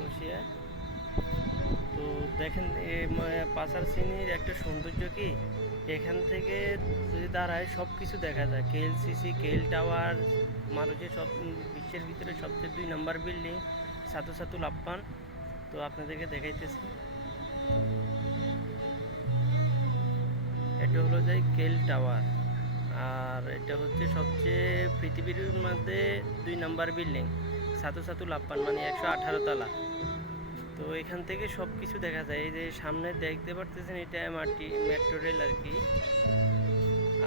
Malaysia. তো দেখেন পাসার সিনির একটা সৌন্দর্য কি, এখান থেকে যদি দাঁড়ায় সব কিছু দেখা যায়। কেএলসিসি, কেএল টাওয়ার, মালয়েশিয়া বিশ্বের ভিতরে সবচেয়ে 2 নম্বর বিল্ডিং সাতু সাতু লাপ্পান। তো আপনাদেরকে দেখাইতেছি, এটা হলো যে কেএল টাওয়ার, আর এটা হচ্ছে সবচেয়ে পৃথিবীর মধ্যে 2 নম্বর বিল্ডিং সাতু সাতু লাপ্পান, মানে 118 তলা। তো এখান থেকে সব কিছু দেখা যায়। এই যে সামনে দেখতে পারতেছেন, এটা এমআরটি মেট্রো রেল আর কি।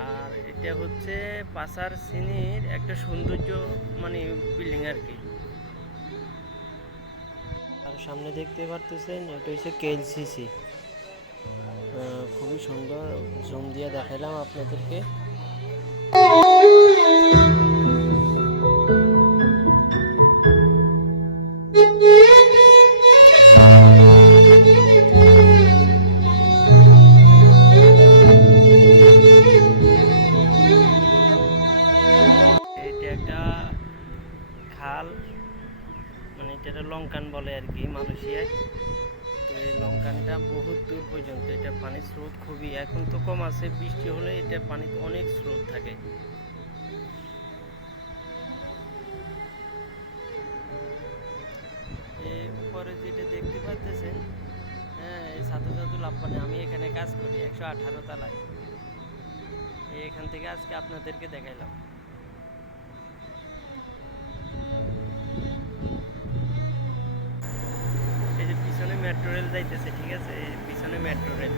আর এটা হচ্ছে পাসার সিনির একটা সৌন্দর্য, মানে বিল্ডিং আর কি। আর সামনে দেখতে পারতেছেন, এটা হচ্ছে কেএলসিসি। খুবই সুন্দর, জুম দিয়ে দেখাইলাম আপনাদেরকে। এটা একটা খাল, মানে এটা লঙ্কান বলে আর কি মালয়েশিয়ায়। তো এই লঙ্কানটা বহুত দূর পর্যন্ত, এটা পানির স্রোত খুবই, এখন তো কম আছে, বৃষ্টি হলে এটা পানিতে অনেক স্রোত থাকে। এই উপরে যেটা দেখতে পাচ্ছেন, হ্যাঁ, এই সাতু সাতু লাপ্পানে আমি এখানে কাজ করি 118 তলায়। এখান থেকে আজকে আপনাদেরকে দেখাইলাম। এই যে পিছনে মেট্রো রেল যাইতেছে, ঠিক আছে, এই পিছনে মেট্রো রেল।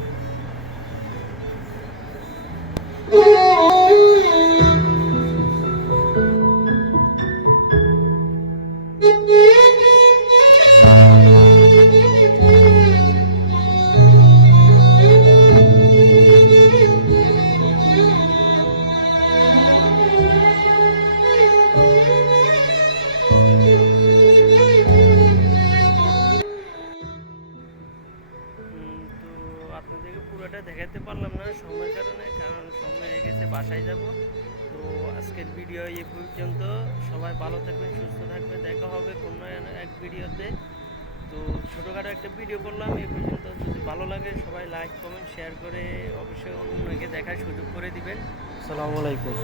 তো আপনাদেরকে পুরোটা দেখাতে পারলাম না সময়ের কারণে, কারণ সময় হয়ে গেছে, বাসায় যাব। তো আজকের ভিডিও এই পর্যন্ত। সবাই ভালো থাকবেন, সুস্থ থাকবেন, দেখা হবে কোনো এক ভিডিওতে। তো ছোটোখাটো একটা ভিডিও করলাম এই পর্যন্ত। যদি ভালো লাগে সবাই লাইক কমেন্ট শেয়ার করে অবশ্যই অন্যকে দেখার সুযোগ করে দিবেন। আসসালামু আলাইকুম।